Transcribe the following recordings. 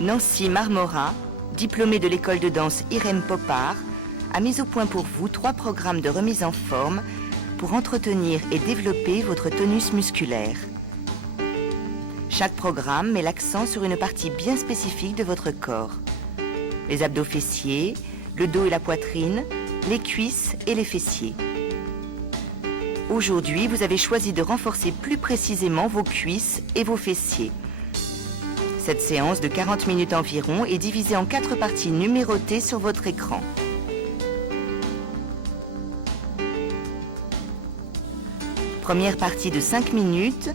Nancy Marmora, diplômée de l'école de danse Irène Popard, a mis au point pour vous 3 programmes de remise en forme pour entretenir et développer votre tonus musculaire. Chaque programme met l'accent sur une partie bien spécifique de votre corps. Les abdos fessiers, le dos et la poitrine, les cuisses et les fessiers. Aujourd'hui, vous avez choisi de renforcer plus précisément vos cuisses et vos fessiers. Cette séance de 40 minutes environ est divisée en 4 parties numérotées sur votre écran. Première partie de 5 minutes,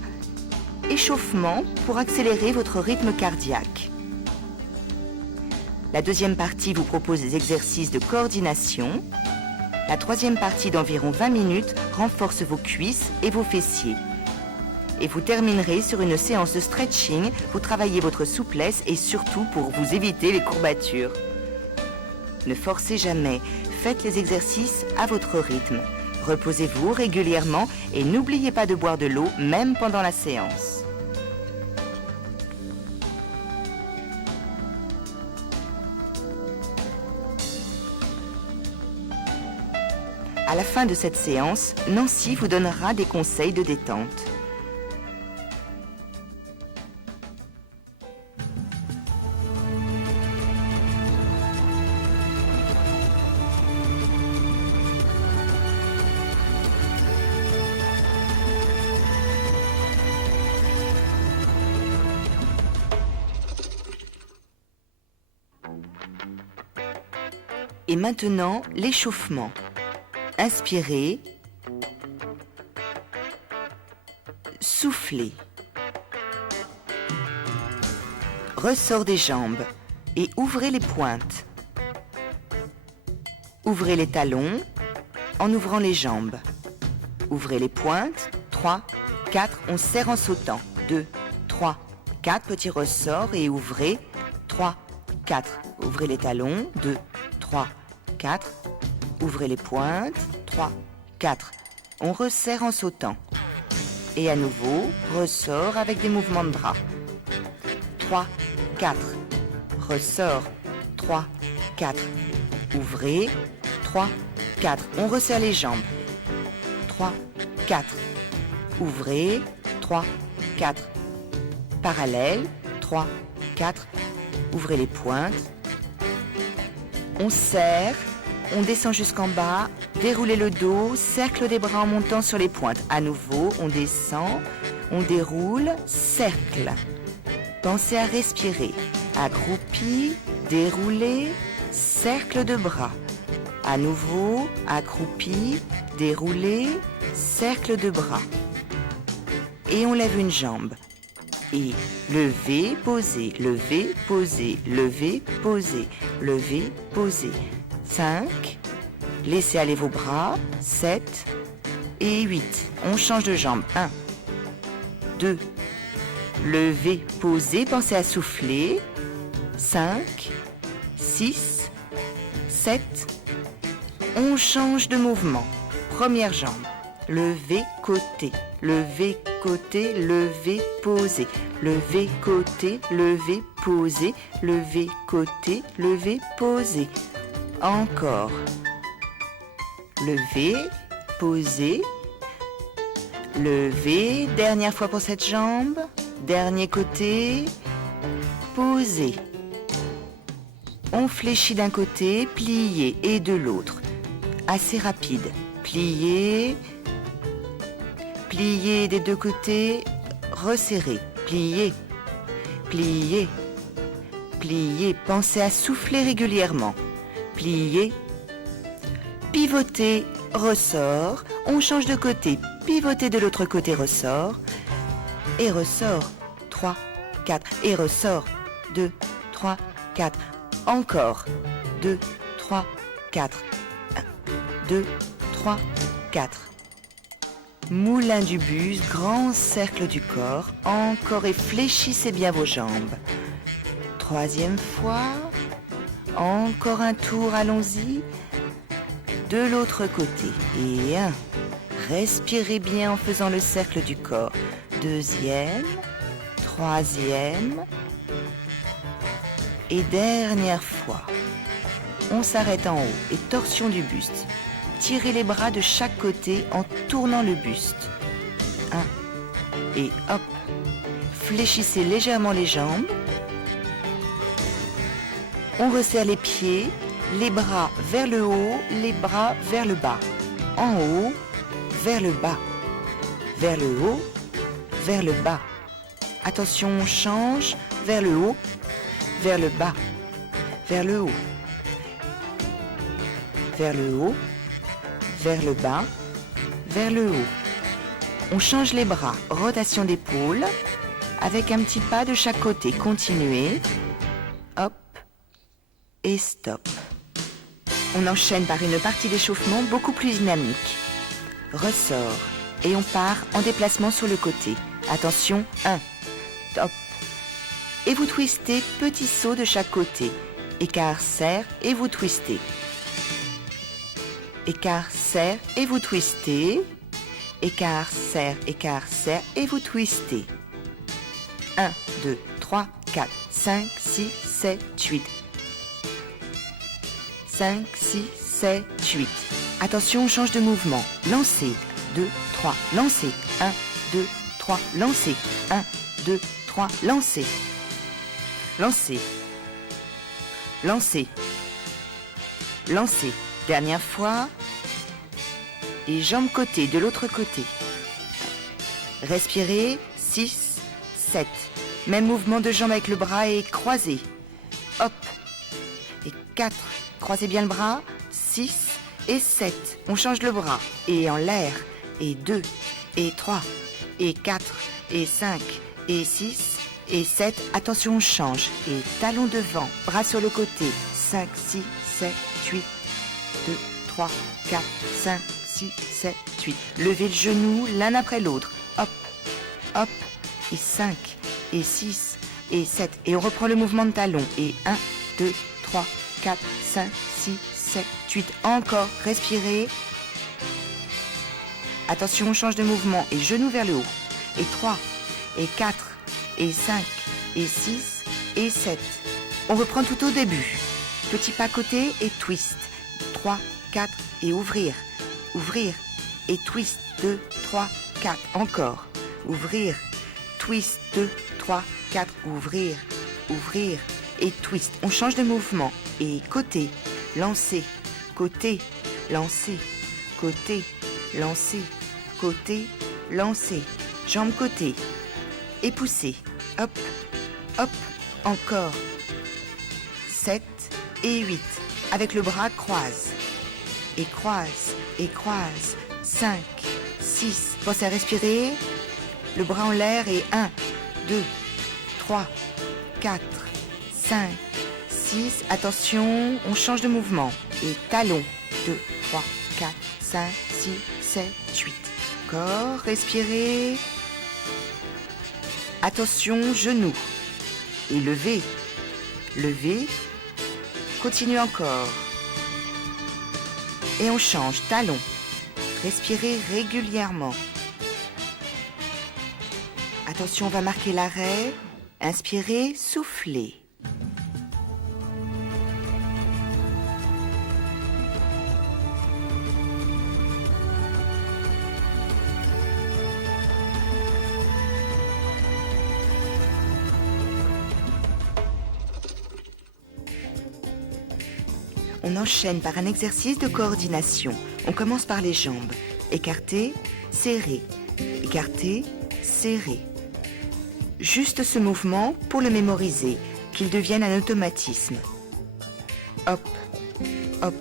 échauffement pour accélérer votre rythme cardiaque. La deuxième partie vous propose des exercices de coordination. La troisième partie d'environ 20 minutes renforce vos cuisses et vos fessiers. Et vous terminerez sur une séance de stretching pour travailler votre souplesse et surtout pour vous éviter les courbatures. Ne forcez jamais, faites les exercices à votre rythme. Reposez-vous régulièrement et n'oubliez pas de boire de l'eau même pendant la séance. À la fin de cette séance, Nancy vous donnera des conseils de détente. Et maintenant, l'échauffement. Inspirez, soufflez. Ressort des jambes et ouvrez les pointes. Ouvrez les talons en ouvrant les jambes. Ouvrez les pointes, 3, 4, on serre en sautant. 2, 3, 4, petit ressort et ouvrez. 3, 4, ouvrez les talons. 2, 3, 4, ouvrez les pointes. 3, 4, on resserre en sautant. Et à nouveau, ressort avec des mouvements de bras. 3, 4, ressort. 3, 4, ouvrez. 3, 4, on resserre les jambes. 3, 4, ouvrez. 3, 4, parallèle. 3, 4, ouvrez les pointes. On serre, on descend jusqu'en bas, déroulez le dos, cercle des bras en montant sur les pointes. À nouveau, on descend, on déroule, cercle. Pensez à respirer. Accroupi, déroulé, cercle de bras. À nouveau, accroupi, déroulé, cercle de bras. Et on lève une jambe. Et lever, poser, lever, poser, lever, poser, lever, poser. 5, laissez aller vos bras, 7 et 8. On change de jambe. 1, 2, lever, poser, pensez à souffler. 5, 6, 7. On change de mouvement. Première jambe. Lever, côté, lever, côté, lever, poser. Lever, côté, lever, poser. Lever, côté, lever, poser. Encore. Lever, poser. Lever, dernière fois pour cette jambe. Dernier côté. Poser. On fléchit d'un côté, plier et de l'autre. Assez rapide. Plier. Plier des deux côtés, resserrer, plier, plier, plier. Pensez à souffler régulièrement. Plier, pivoter, ressort. On change de côté, pivoter de l'autre côté, ressort. Et ressort. 3, 4. Et ressort. 2, 3, 4. Encore. 2, 3, 4. 1, 2, 3, 4. Moulin du buste, grand cercle du corps. Encore et fléchissez bien vos jambes. Troisième fois. Encore un tour, allons-y. De l'autre côté. Et 1. Respirez bien en faisant le cercle du corps. Deuxième. Troisième. Et dernière fois. On s'arrête en haut et torsion du buste. Tirez les bras de chaque côté en tournant le buste. 1. Et hop. Fléchissez légèrement les jambes. On resserre les pieds, les bras vers le haut, les bras vers le bas. En haut, vers le bas. Vers le haut, vers le bas. Attention, on change. Vers le haut, vers le bas. Vers le haut. Vers le haut, vers le bas, vers le haut. On change les bras, rotation d'épaule, avec un petit pas de chaque côté. Continuez, hop, et stop. On enchaîne par une partie d'échauffement beaucoup plus dynamique. Ressort, et on part en déplacement sur le côté. Attention, 1, top. Et vous twistez, petit saut de chaque côté. Écart, serre, et vous twistez. Écart, serre, et vous twistez. Écart, serre, et vous twistez. 1, 2, 3, 4, 5, 6, 7, 8. 5, 6, 7, 8. Attention, on change de mouvement. Lancez. 2, 3, lancez. 1, 2, 3, lancez. 1, 2, 3, lancez. Lancez. Lancez. Lancez. Dernière fois. Et jambes côté de l'autre côté. Respirez. 6, 7. Même mouvement de jambes avec le bras et croisez. Hop. Et 4. Croisez bien le bras. 6 et 7. On change le bras. Et en l'air. Et 2. Et 3. Et 4. Et 5. Et 6. Et 7. Attention, on change. Et talons devant. Bras sur le côté. 5, 6, 7, 8. 2, 3, 4, 5, 6, 7, 8. Levez le genou l'un après l'autre. Hop, hop, et 5, et 6, et 7. Et on reprend le mouvement de talon. Et 1, 2, 3, 4, 5, 6, 7, 8. Encore, respirez. Attention, on change de mouvement. Et genoux vers le haut. Et 3, et 4, et 5, et 6, et 7. On reprend tout au début. Petit pas côté et twist. 3, 4 et ouvrir, ouvrir et twist, 2, 3, 4, encore, ouvrir, twist, 2, 3, 4, ouvrir, ouvrir et twist. On change de mouvement et côté, lancer, côté, lancer, côté, lancer, côté, lancer, jambe côté et pousser, hop, hop, encore, 7 et 8. Avec le bras, croise, et croise, et croise, 5, 6, pensez à respirer, le bras en l'air et 1, 2, 3, 4, 5, 6, attention, on change de mouvement, et talon, 2, 3, 4, 5, 6, 7, 8, corps, respirez, attention, genoux, et levez, levez, continue encore. Et on change, talon. Respirez régulièrement. Attention, on va marquer l'arrêt. Inspirez, soufflez. On enchaîne par un exercice de coordination. On commence par les jambes. Écartez, serrez. Écartez, serrez. Juste ce mouvement pour le mémoriser, qu'il devienne un automatisme. Hop, hop,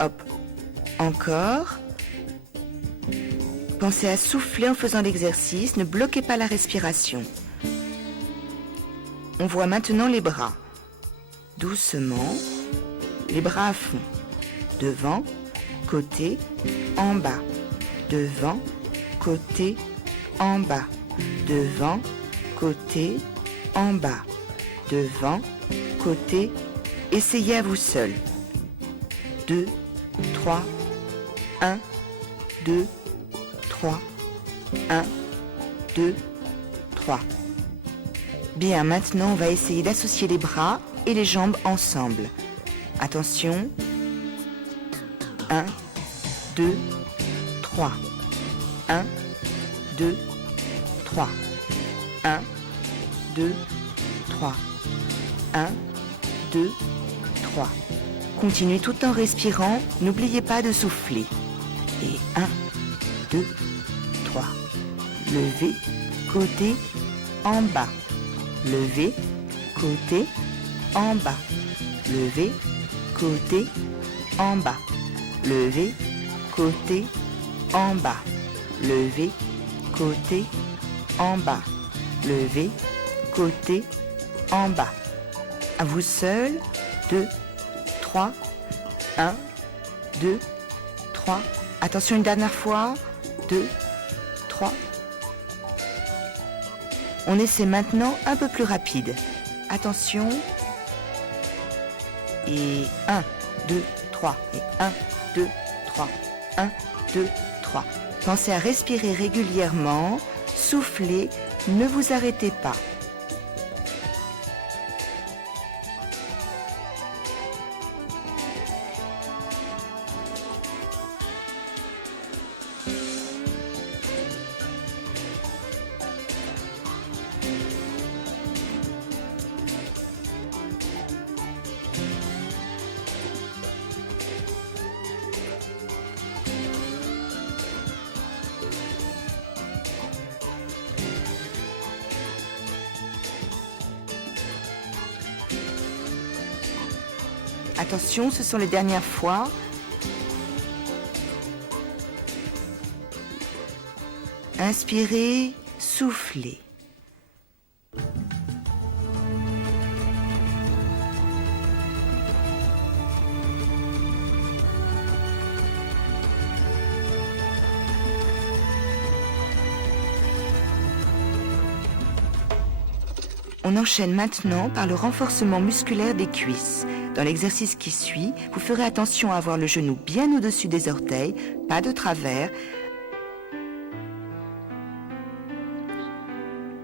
hop. Encore. Pensez à souffler en faisant l'exercice, ne bloquez pas la respiration. On voit maintenant les bras. Doucement. Les bras à fond, devant, côté, en bas, devant, côté, en bas, devant, côté, en bas, devant, côté, essayez à vous seul. 2, 3, 1, 2, 3, 1, 2, 3. Bien, maintenant on va essayer d'associer les bras et les jambes ensemble. Attention. 1, 2, 3. 1, 2, 3. 1, 2, 3. 1, 2, 3. Continuez tout en respirant. N'oubliez pas de souffler. Et 1, 2, 3. Levez, côté, en bas. Levez, côté, en bas. Levez, côté, en bas. Levez, côté, en bas. Levez, côté, en bas. Levez, côté, en bas. À vous seul. 2, 3. 1, 2, 3. Attention une dernière fois. 2, 3. On essaie maintenant un peu plus rapide. Attention. Et 1, 2, 3. Et 1, 2, 3. 1, 2, 3. Pensez à respirer régulièrement. Soufflez. Ne vous arrêtez pas. Attention, ce sont les dernières fois. Inspirez, soufflez. On enchaîne maintenant par le renforcement musculaire des cuisses. Dans l'exercice qui suit, vous ferez attention à avoir le genou bien au-dessus des orteils, pas de travers.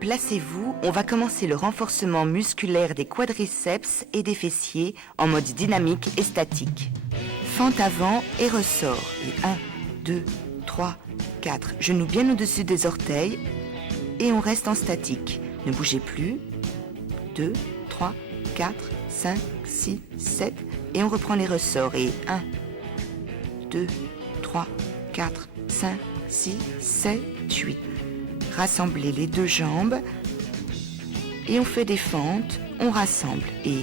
Placez-vous, on va commencer le renforcement musculaire des quadriceps et des fessiers en mode dynamique et statique. Fente avant et ressort. Et 1, 2, 3, 4. Genou bien au-dessus des orteils et on reste en statique. Ne bougez plus. 2, 3, 4, 5, 6, 7 et on reprend les ressorts. Et 1, 2, 3, 4, 5, 6, 7, 8. Rassemblez les deux jambes et on fait des fentes, on rassemble. Et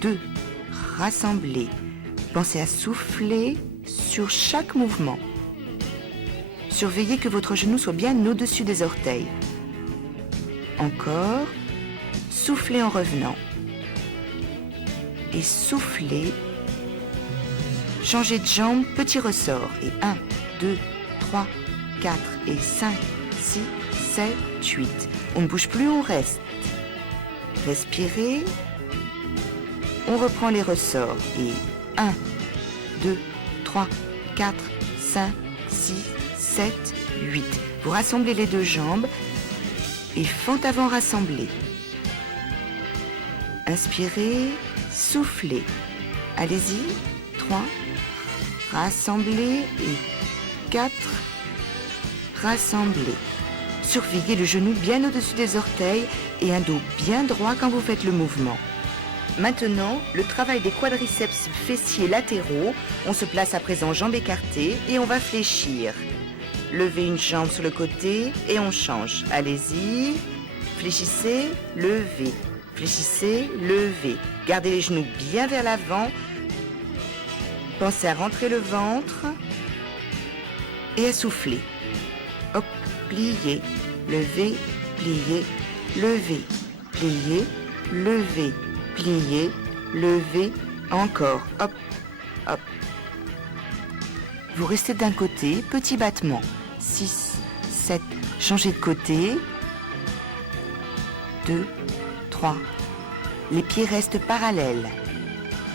2, rassemblez. Pensez à souffler sur chaque mouvement. Surveillez que votre genou soit bien au-dessus des orteils. Encore. Soufflez en revenant. Et soufflez. Changez de jambe, petit ressort. Et 1, 2, 3, 4 et 5, 6, 7, 8. On ne bouge plus, on reste. Respirez. On reprend les ressorts. Et 1, 2, 3, 4, 5, 6, 7, 8. Vous rassemblez les deux jambes et fente avant rassemblée. Inspirez, soufflez. Allez-y. 3, rassemblez et 4, rassemblez. Surveillez le genou bien au-dessus des orteils et un dos bien droit quand vous faites le mouvement. Maintenant, le travail des quadriceps fessiers latéraux. On se place à présent jambes écartées et on va fléchir. Levez une jambe sur le côté et on change. Allez-y. Fléchissez, levez. Fléchissez, levez. Gardez les genoux bien vers l'avant. Pensez à rentrer le ventre et à souffler. Hop, pliez, levez, pliez, levez, pliez, levez, pliez, levez, encore. Hop, hop. Vous restez d'un côté, petit battement. 6, 7, changez de côté. 2, 3. Les pieds restent parallèles.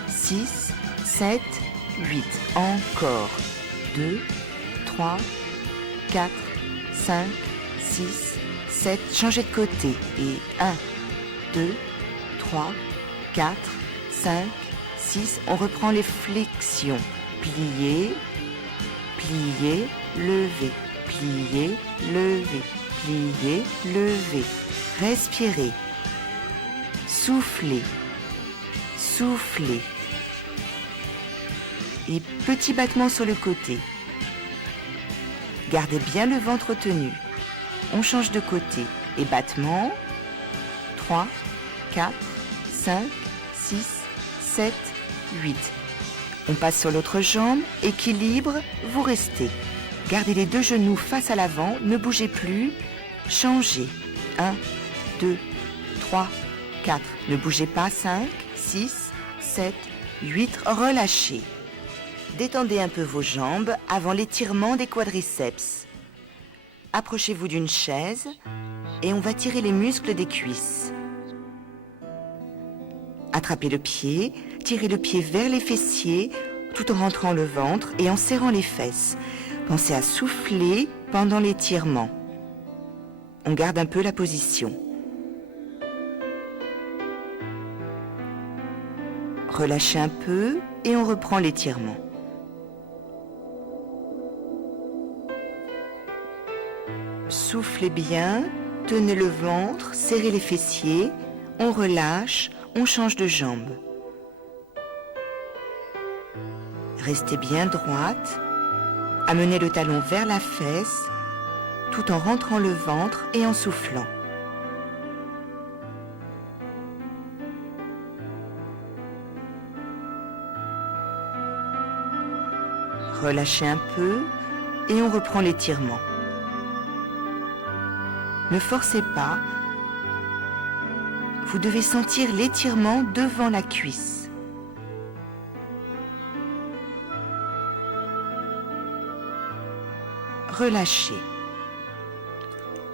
6, 7, 8. Encore. 2, 3, 4, 5, 6, 7. Changez de côté. Et 1, 2, 3, 4, 5, 6. On reprend les flexions. Plier, plier, lever, plier, lever, plier, lever. Respirer. Souffler, souffler. Et petit battement sur le côté. Gardez bien le ventre tenu. On change de côté. Et battement. 3, 4, 5, 6, 7, 8. On passe sur l'autre jambe. Équilibre, vous restez. Gardez les deux genoux face à l'avant. Ne bougez plus. Changez. 1, 2, 3, 4. Ne bougez pas. 5, 6, 7, 8. Relâchez. Détendez un peu vos jambes avant l'étirement des quadriceps. Approchez-vous d'une chaise et on va tirer les muscles des cuisses. Attrapez le pied, tirez le pied vers les fessiers tout en rentrant le ventre et en serrant les fesses. Pensez à souffler pendant l'étirement. On garde un peu la position. Relâchez un peu et on reprend l'étirement. Soufflez bien, tenez le ventre, serrez les fessiers, on relâche, on change de jambe. Restez bien droite, amenez le talon vers la fesse, tout en rentrant le ventre et en soufflant. Relâchez un peu et on reprend l'étirement. Ne forcez pas, vous devez sentir l'étirement devant la cuisse. Relâchez.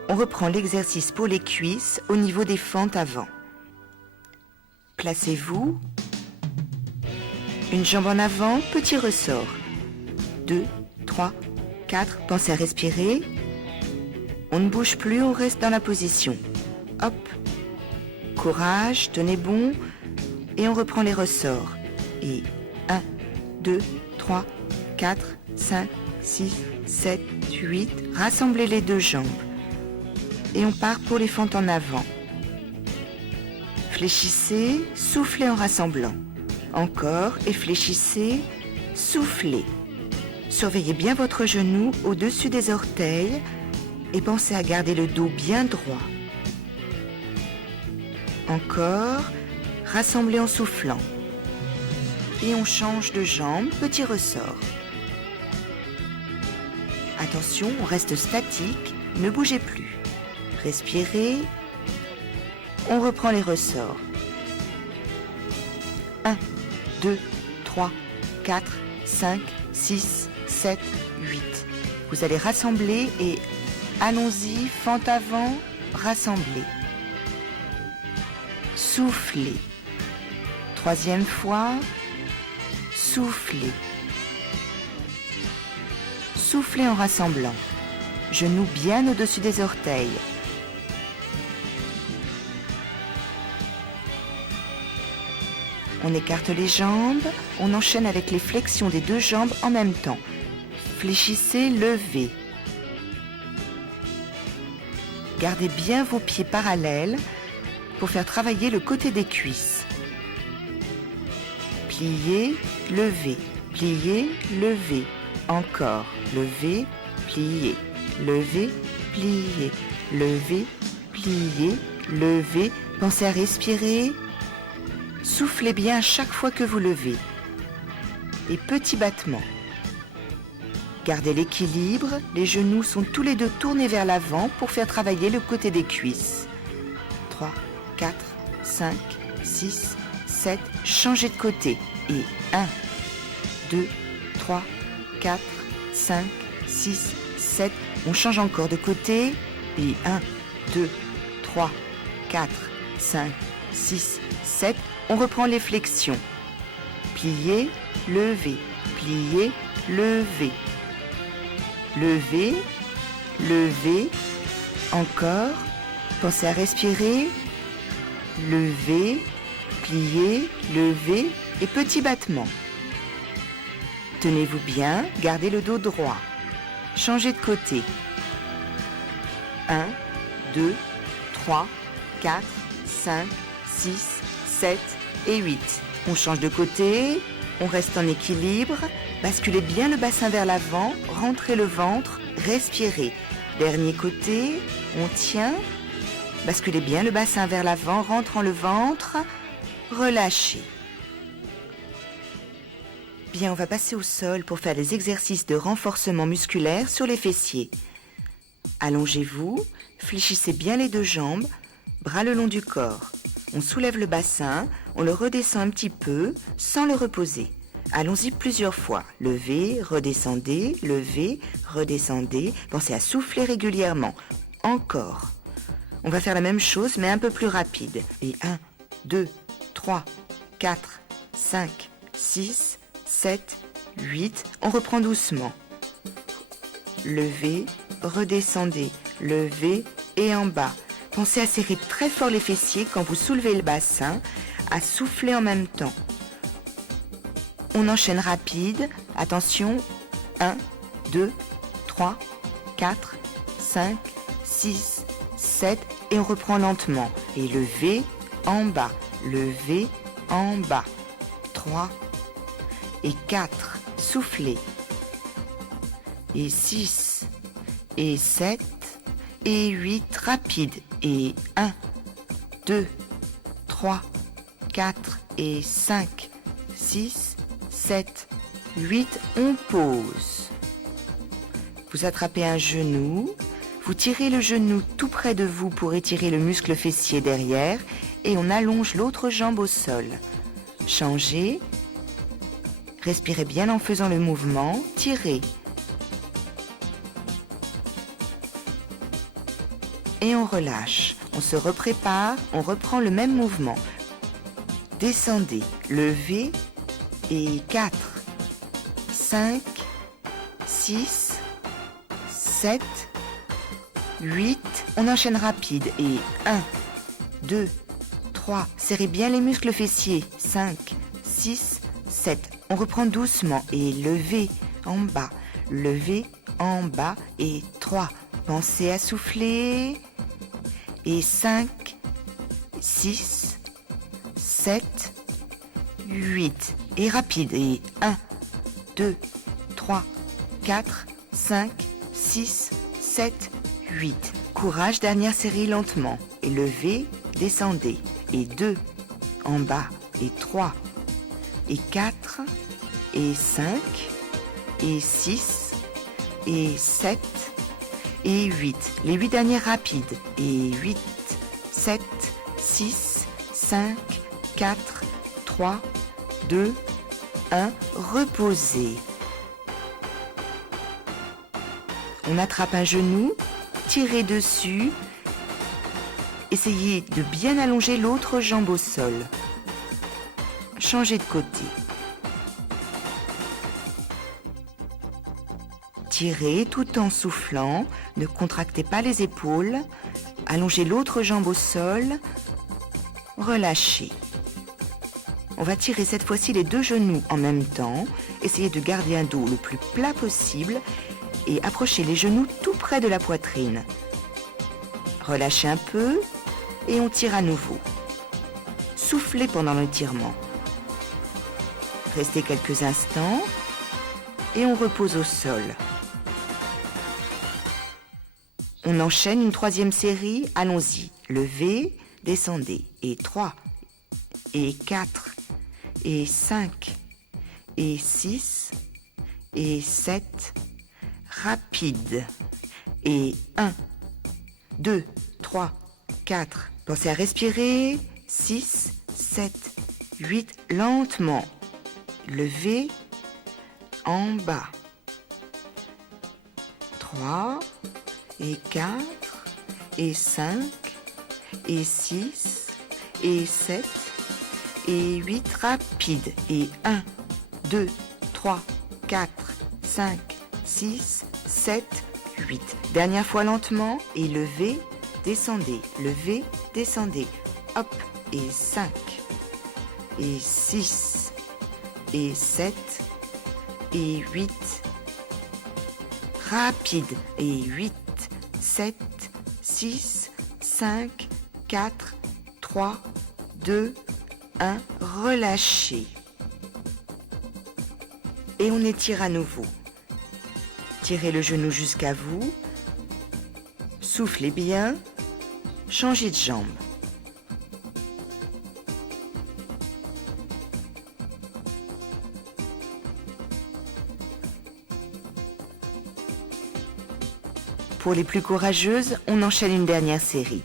On reprend l'exercice pour les cuisses au niveau des fentes avant. Placez-vous. Une jambe en avant, petit ressort. 2, 3, 4. Pensez à respirer. On ne bouge plus, on reste dans la position. Hop. Courage, tenez bon. Et on reprend les ressorts. Et 1, 2, 3, 4, 5, 6, 7, 8. Rassemblez les deux jambes. Et on part pour les fentes en avant. Fléchissez, soufflez en rassemblant. Encore, et fléchissez, soufflez. Surveillez bien votre genou au-dessus des orteils et pensez à garder le dos bien droit. Encore, rassemblez en soufflant. Et on change de jambe, petit ressort. Attention, on reste statique, ne bougez plus. Respirez, on reprend les ressorts. 1, 2, 3, 4, 5, 6, 7, 8. Vous allez rassembler et allons-y, fente avant, rassemblez. Soufflez. Troisième fois, soufflez. Soufflez en rassemblant. Genoux bien au-dessus des orteils. On écarte les jambes, on enchaîne avec les flexions des deux jambes en même temps. Fléchissez, levez. Gardez bien vos pieds parallèles pour faire travailler le côté des cuisses. Pliez, levez, pliez, levez. Encore, levez, pliez, levez, pliez, levez, pliez, levez. Pensez à respirer. Soufflez bien à chaque fois que vous levez. Et petit battement. Gardez l'équilibre, les genoux sont tous les deux tournés vers l'avant pour faire travailler le côté des cuisses. 3, 4, 5, 6, 7, changez de côté. Et 1, 2, 3, 4, 5, 6, 7, on change encore de côté. Et 1, 2, 3, 4, 5, 6, 7, on reprend les flexions. Pliez, levez, pliez, levez. Levez, levez, encore, pensez à respirer, levez, pliez, levez et petit battement. Tenez-vous bien, gardez le dos droit. Changez de côté. 1, 2, 3, 4, 5, 6, 7 et 8. On change de côté, on reste en équilibre, basculez bien le bassin vers l'avant, rentrez le ventre, respirez. Dernier côté, on tient, basculez bien le bassin vers l'avant, rentrant le ventre, relâchez. Bien, on va passer au sol pour faire des exercices de renforcement musculaire sur les fessiers. Allongez-vous, fléchissez bien les deux jambes, bras le long du corps. On soulève le bassin, on le redescend un petit peu sans le reposer. Allons-y plusieurs fois. Levez, redescendez, levez, redescendez. Pensez à souffler régulièrement. Encore. On va faire la même chose mais un peu plus rapide. Et 1, 2, 3, 4, 5, 6, 7, 8. On reprend doucement. Levez, redescendez, levez et en bas. Pensez à serrer très fort les fessiers quand vous soulevez le bassin, à souffler en même temps. On enchaîne rapide. Attention. 1, 2, 3, 4, 5, 6, 7 et on reprend lentement. Et levez en bas, levez en bas. 3 et 4, soufflez. Et 6 et 7 et 8, rapide. Et 1, 2, 3, 4 et 5, 6, 7, 8, on pose. Vous attrapez un genou, vous tirez le genou tout près de vous pour étirer le muscle fessier derrière et on allonge l'autre jambe au sol. Changez, respirez bien en faisant le mouvement, tirez. Et on relâche, on se reprépare, on reprend le même mouvement. Descendez, levez et 4, 5, 6, 7, 8, on enchaîne rapide et 1, 2, 3, serrez bien les muscles fessiers, 5, 6, 7, on reprend doucement et levez en bas et 3, pensez à souffler et 5, 6, 7, 8 et rapide et 1, 2, 3, 4, 5, 6, 7, 8. Courage, dernière série lentement. Et levez, descendez. Et 2, en bas. Et 3, et 4, et 5, et 6, et 7, et 8. Les 8 dernières rapides. Et 8, 7, 6, 5, 4, 3, 2, 1. Reposez. On attrape un genou, tirez dessus. Essayez de bien allonger l'autre jambe au sol. Changez de côté. Tirez tout en soufflant, ne contractez pas les épaules. Allongez l'autre jambe au sol. Relâchez. On va tirer cette fois-ci les deux genoux en même temps. Essayez de garder un dos le plus plat possible et approchez les genoux tout près de la poitrine. Relâchez un peu et on tire à nouveau. Soufflez pendant l'étirement. Restez quelques instants et on repose au sol. On enchaîne une troisième série. Allons-y. Levez, descendez. Et 3, et 4, et 5, et 6, et 7. Rapide. Et 1, 2, 3, 4. Pensez à respirer. 6, 7, 8. Lentement. Levez en bas. 3, et 4, et 5, et 6, et 7, et 8. Rapide. Et 1, 2, 3, 4, 5, 6, 7, 8. Dernière fois lentement et levez, descendez, hop et 5, et 6 et 7 et 8. Rapide. Et 8, 7, 6, 5, 4, 3, 2, 1. Relâchez. Et on étire à nouveau. Tirez le genou jusqu'à vous. Soufflez bien. Changez de jambe. Pour les plus courageuses, on enchaîne une dernière série.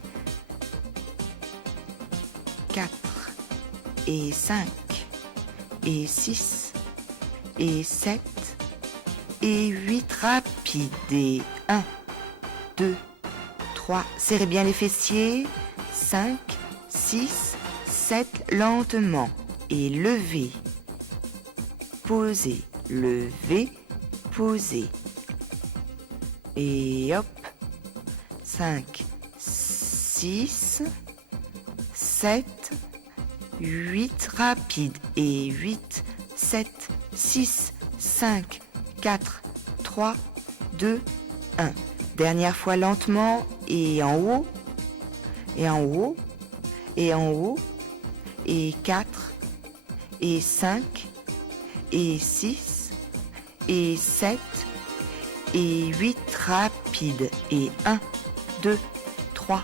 4 et 5 et 6 et 7 et 8. Rapide. Et 1, 2, 3. Serrez bien les fessiers. 5, 6, 7. Lentement. Et levez. Posez. Levez. Posez. Et hop, 5, 6, 7, 8, rapide. Et 8, 7, 6, 5, 4, 3, 2, 1. Dernière fois lentement, et en haut, et en haut, et en haut, et 4, et 5, et 6, et 7, et 8, rapide. Et 1, 2, 3,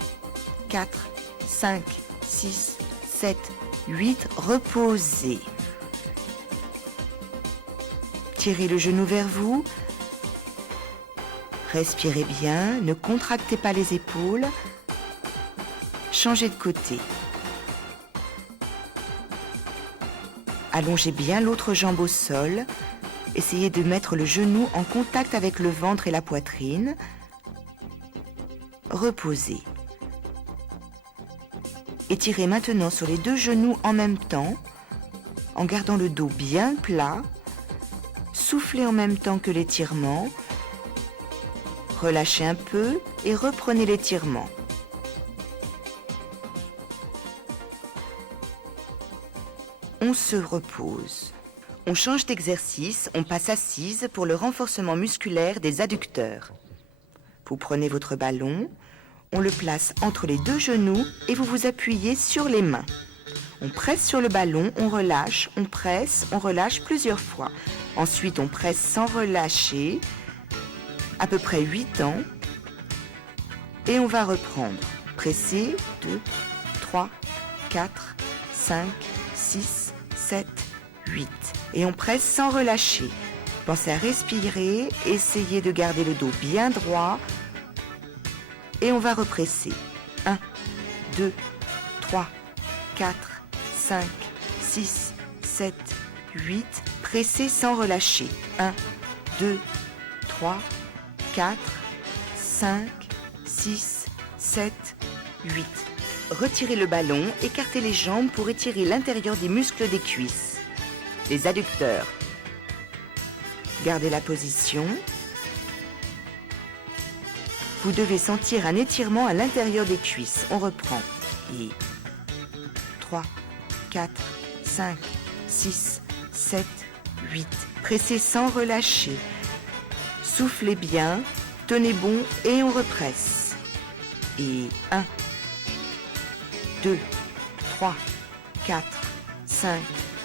4, 5, 6, 7, 8. Reposez. Tirez le genou vers vous. Respirez bien. Ne contractez pas les épaules. Changez de côté. Allongez bien l'autre jambe au sol. Essayez de mettre le genou en contact avec le ventre et la poitrine. Reposez. Étirez maintenant sur les deux genoux en même temps, en gardant le dos bien plat. Soufflez en même temps que l'étirement. Relâchez un peu et reprenez l'étirement. On se repose. On change d'exercice, on passe assise pour le renforcement musculaire des adducteurs. Vous prenez votre ballon, on le place entre les deux genoux et vous vous appuyez sur les mains. On presse sur le ballon, on relâche, on presse, on relâche plusieurs fois. Ensuite, on presse sans relâcher, à peu près 8 temps. Et on va reprendre. Presser, 2, 3, 4, 5, 6, 7, 8. Et on presse sans relâcher. Pensez à respirer, essayez de garder le dos bien droit. Et on va represser. 1, 2, 3, 4, 5, 6, 7, 8. Pressez sans relâcher. 1, 2, 3, 4, 5, 6, 7, 8. Retirez le ballon, écartez les jambes pour étirer l'intérieur des muscles des cuisses. Les adducteurs. Gardez la position. Vous devez sentir un étirement à l'intérieur des cuisses. On reprend. Et 3, 4, 5, 6, 7, 8. Pressez sans relâcher. Soufflez bien, tenez bon et on represse. Et 1, 2, 3, 4, 5,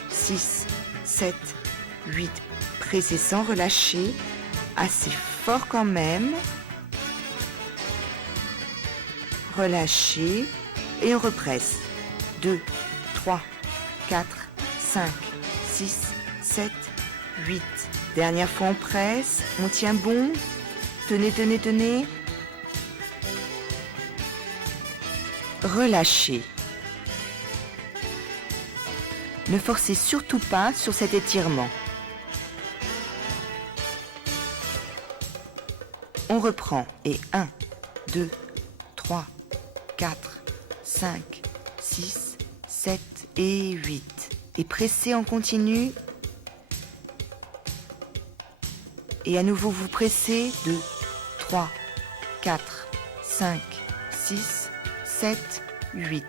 6, 7, 8. Pressez sans relâcher, assez fort quand même. Relâchez et on represse. 2, 3, 4, 5, 6, 7, 8. Dernière fois on presse, on tient bon. Tenez, tenez, tenez. Relâchez. Ne forcez surtout pas sur cet étirement. On reprend et 1, 2, 3, 4, 5, 6, 7 et 8. Et pressez en continu. Et à nouveau vous pressez. 2, 3, 4, 5, 6, 7, 8.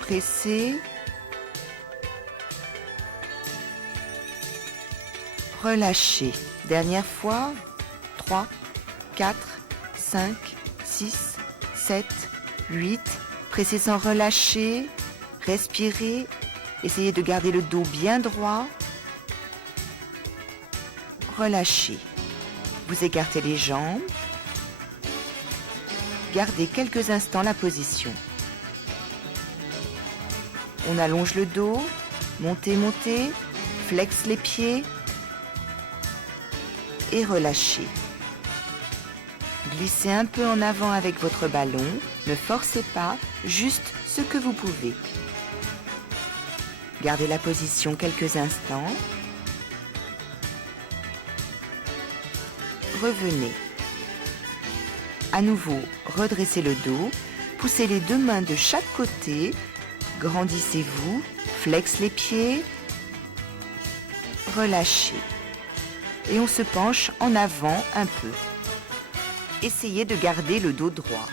Pressez relâchez. Dernière fois, 3, 4, 5, 6, 7, 8. Pressez sans relâcher, respirez, essayez de garder le dos bien droit. Relâchez. Vous écartez les jambes. Gardez quelques instants la position. On allonge le dos, montez, montez, flex les pieds et relâchez. Glissez un peu en avant avec votre ballon, ne forcez pas, juste ce que vous pouvez. Gardez la position quelques instants. Revenez. À nouveau, redressez le dos, poussez les deux mains de chaque côté, grandissez-vous, flex les pieds, relâchez. Et on se penche en avant un peu. Essayez de garder le dos droit.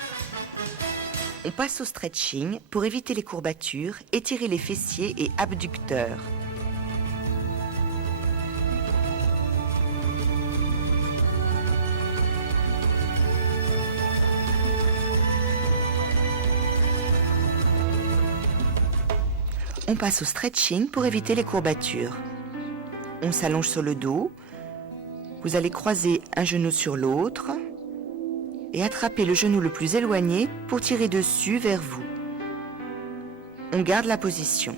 On passe au stretching pour éviter les courbatures, étirer les fessiers et abducteurs. On passe au stretching pour éviter les courbatures. On s'allonge sur le dos. Vous allez croiser un genou sur l'autre et attraper le genou le plus éloigné pour tirer dessus vers vous. On garde la position.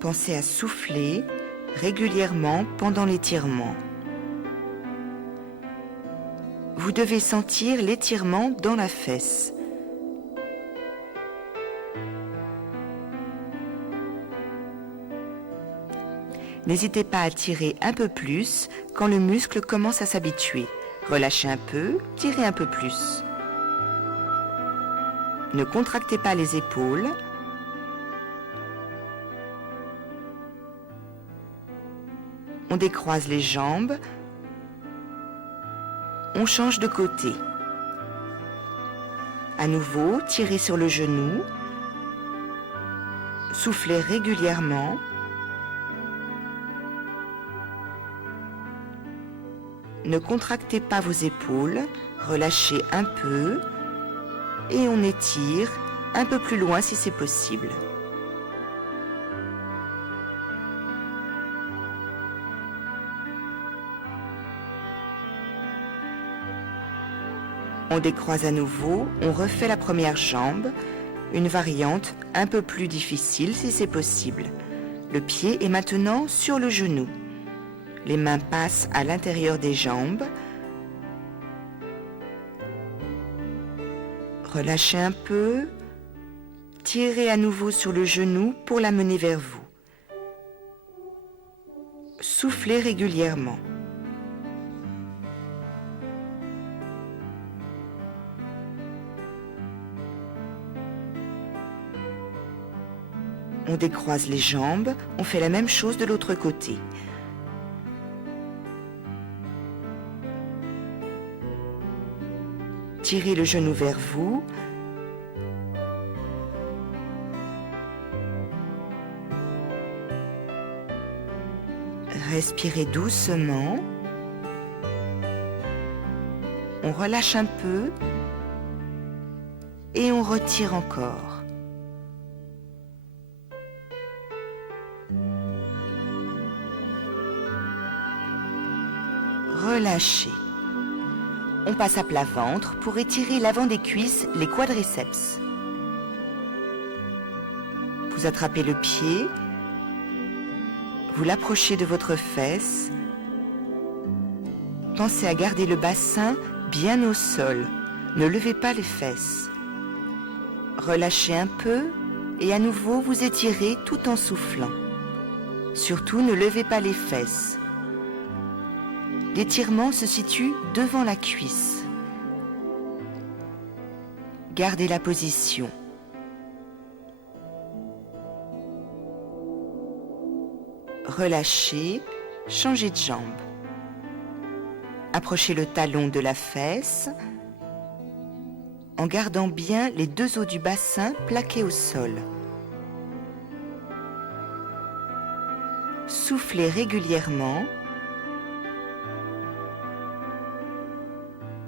Pensez à souffler régulièrement pendant l'étirement. Vous devez sentir l'étirement dans la fesse. N'hésitez pas à tirer un peu plus quand le muscle commence à s'habituer. Relâchez un peu, tirez un peu plus. Ne contractez pas les épaules. On décroise les jambes. On change de côté. À nouveau, tirez sur le genou. Soufflez régulièrement. Ne contractez pas vos épaules, relâchez un peu et on étire un peu plus loin si c'est possible. On décroise à nouveau, on refait la première jambe, une variante un peu plus difficile si c'est possible. Le pied est maintenant sur le genou. Les mains passent à l'intérieur des jambes. Relâchez un peu. Tirez à nouveau sur le genou pour l'amener vers vous. Soufflez régulièrement. On décroise les jambes. On fait la même chose de l'autre côté. Tirez le genou vers vous. Respirez doucement. On relâche un peu et on retire encore. Relâchez. On passe à plat ventre pour étirer l'avant des cuisses, les quadriceps. Vous attrapez le pied, vous l'approchez de votre fesse. Pensez à garder le bassin bien au sol. Ne levez pas les fesses. Relâchez un peu et à nouveau vous étirez tout en soufflant. Surtout ne levez pas les fesses. L'étirement se situe devant la cuisse. Gardez la position. Relâchez, changez de jambe. Approchez le talon de la fesse en gardant bien les deux os du bassin plaqués au sol. Soufflez régulièrement.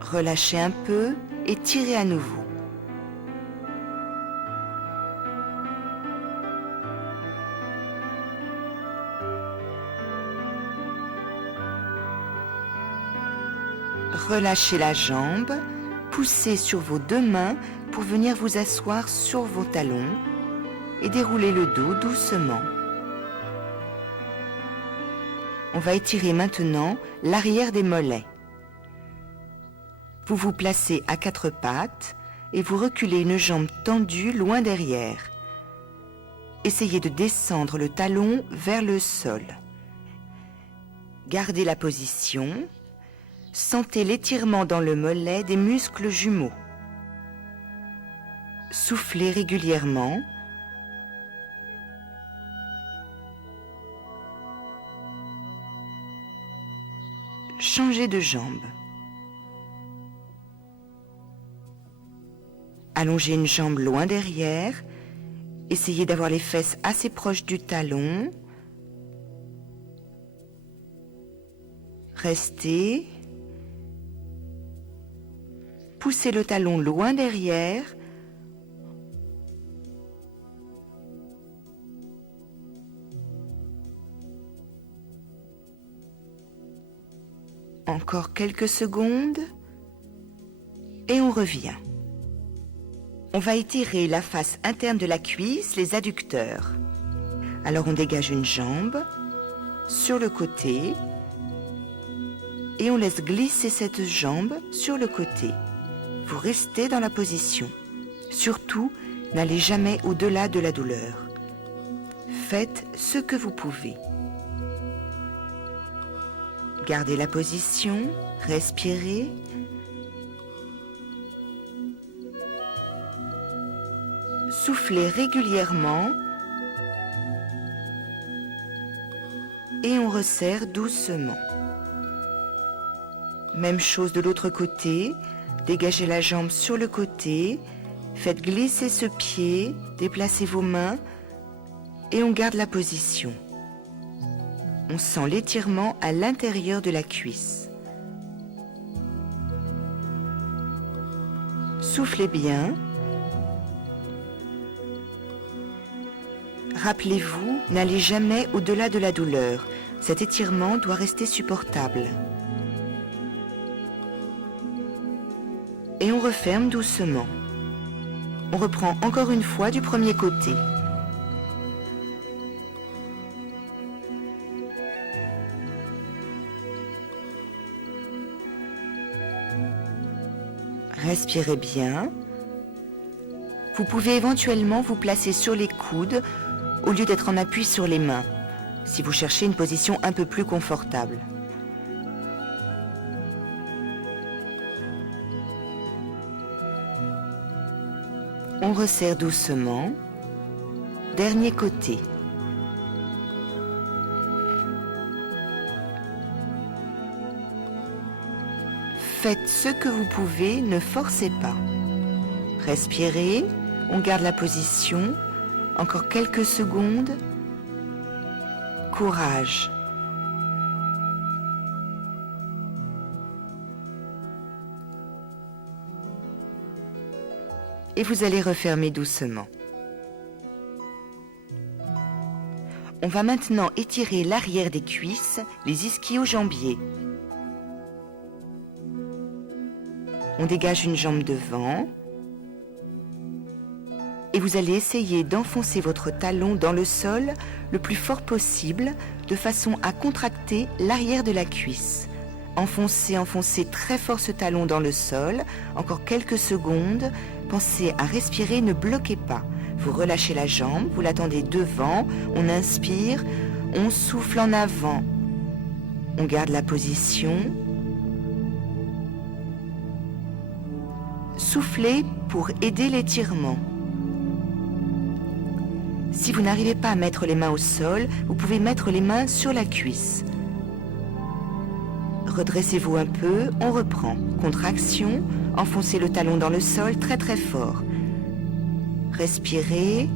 Relâchez un peu et tirez à nouveau. Relâchez la jambe, poussez sur vos deux mains pour venir vous asseoir sur vos talons et déroulez le dos doucement. On va étirer maintenant l'arrière des mollets. Vous vous placez à quatre pattes et vous reculez une jambe tendue loin derrière. Essayez de descendre le talon vers le sol. Gardez la position. Sentez l'étirement dans le mollet des muscles jumeaux. Soufflez régulièrement. Changez de jambe. Allongez une jambe loin derrière. Essayez d'avoir les fesses assez proches du talon. Restez. Poussez le talon loin derrière. Encore quelques secondes. Et on revient. On va étirer la face interne de la cuisse, les adducteurs. Alors on dégage une jambe sur le côté et on laisse glisser cette jambe sur le côté. Vous restez dans la position. Surtout, n'allez jamais au-delà de la douleur. Faites ce que vous pouvez. Gardez la position, respirez. Soufflez régulièrement et on resserre doucement. Même chose de l'autre côté. Dégagez la jambe sur le côté, faites glisser ce pied, déplacez vos mains et on garde la position. On sent l'étirement à l'intérieur de la cuisse. Soufflez bien. Rappelez-vous, n'allez jamais au-delà de la douleur. Cet étirement doit rester supportable. Et on referme doucement. On reprend encore une fois du premier côté. Respirez bien. Vous pouvez éventuellement vous placer sur les coudes au lieu d'être en appui sur les mains, si vous cherchez une position un peu plus confortable. On resserre doucement. Dernier côté. Faites ce que vous pouvez, ne forcez pas. Respirez, on garde la position. Encore quelques secondes. Courage. Et vous allez refermer doucement. On va maintenant étirer l'arrière des cuisses, les ischio-jambiers. On dégage une jambe devant. Et vous allez essayer d'enfoncer votre talon dans le sol le plus fort possible, de façon à contracter l'arrière de la cuisse. Enfoncez, enfoncez très fort ce talon dans le sol. Encore quelques secondes. Pensez à respirer, ne bloquez pas. Vous relâchez la jambe, vous l'attendez devant. On inspire, on souffle en avant. On garde la position. Soufflez pour aider l'étirement. Si vous n'arrivez pas à mettre les mains au sol, vous pouvez mettre les mains sur la cuisse. Redressez-vous un peu, on reprend. Contraction, enfoncez le talon dans le sol très très fort. Respirez.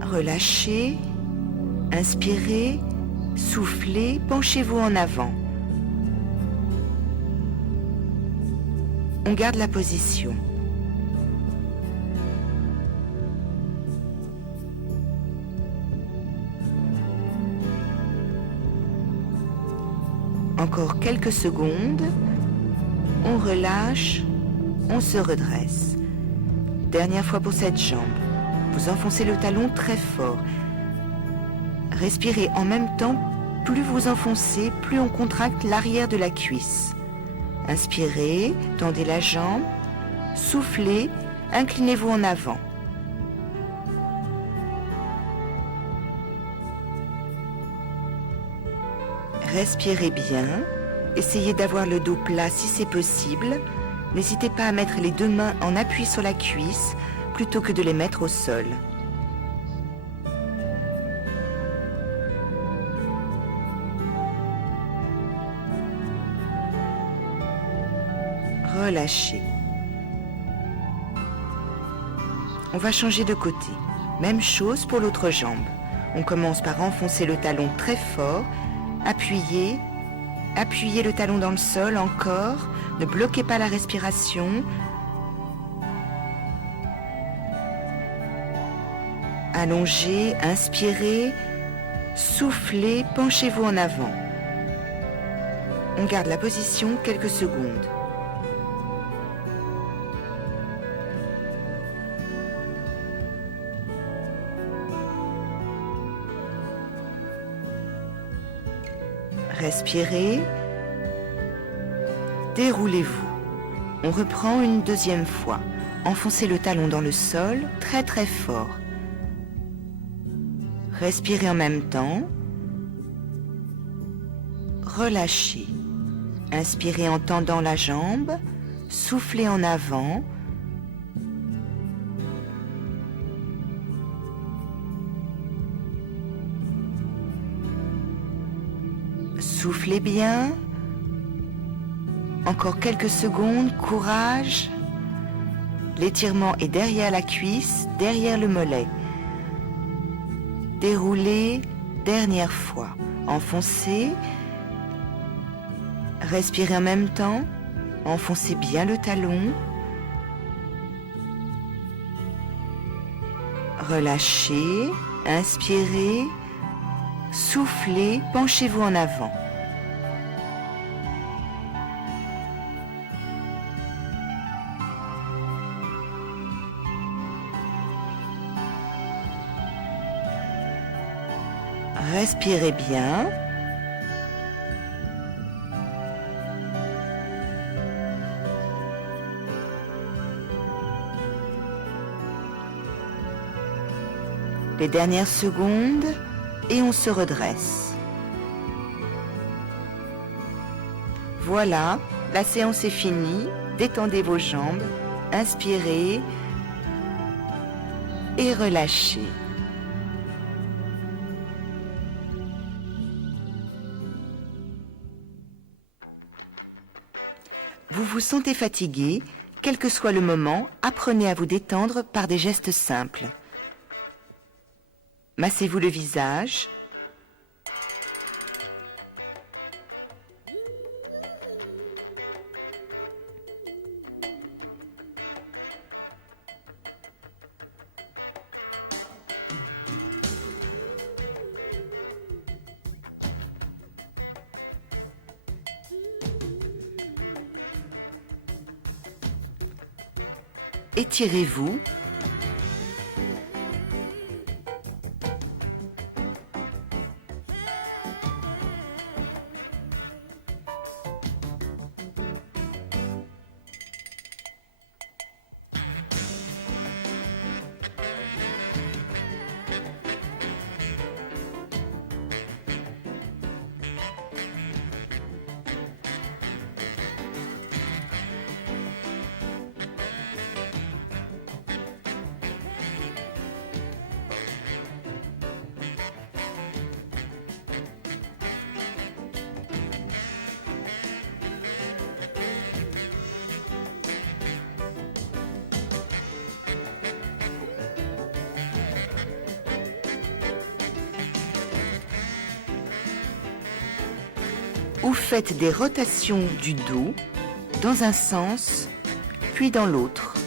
Relâchez, inspirez, soufflez, penchez-vous en avant. On garde la position. Encore quelques secondes, on relâche, on se redresse. Dernière fois pour cette jambe. Vous enfoncez le talon très fort. Respirez en même temps, plus vous enfoncez, plus on contracte l'arrière de la cuisse. Inspirez, tendez la jambe, soufflez, inclinez-vous en avant. Respirez bien, essayez d'avoir le dos plat si c'est possible. N'hésitez pas à mettre les deux mains en appui sur la cuisse plutôt que de les mettre au sol. Relâchez. On va changer de côté. Même chose pour l'autre jambe. On commence par enfoncer le talon très fort. Appuyez, appuyez le talon dans le sol encore, ne bloquez pas la respiration. Allongez, inspirez, soufflez, penchez-vous en avant. On garde la position quelques secondes. Respirez, déroulez-vous. On reprend une deuxième fois. Enfoncez le talon dans le sol très très fort. Respirez en même temps. Relâchez. Inspirez en tendant la jambe. Soufflez en avant. Soufflez bien. Encore quelques secondes, courage. L'étirement est derrière la cuisse, derrière le mollet. Déroulez, dernière fois. Enfoncez. Respirez en même temps. Enfoncez bien le talon. Relâchez, inspirez, soufflez, penchez-vous en avant. Respirez bien. Les dernières secondes et on se redresse. Voilà, la séance est finie. Détendez vos jambes, inspirez et relâchez. Vous vous sentez fatigué, quel que soit le moment, apprenez à vous détendre par des gestes simples. Massez-vous le visage. Étirez-vous. ou faites des rotations du dos dans un sens puis dans l'autre.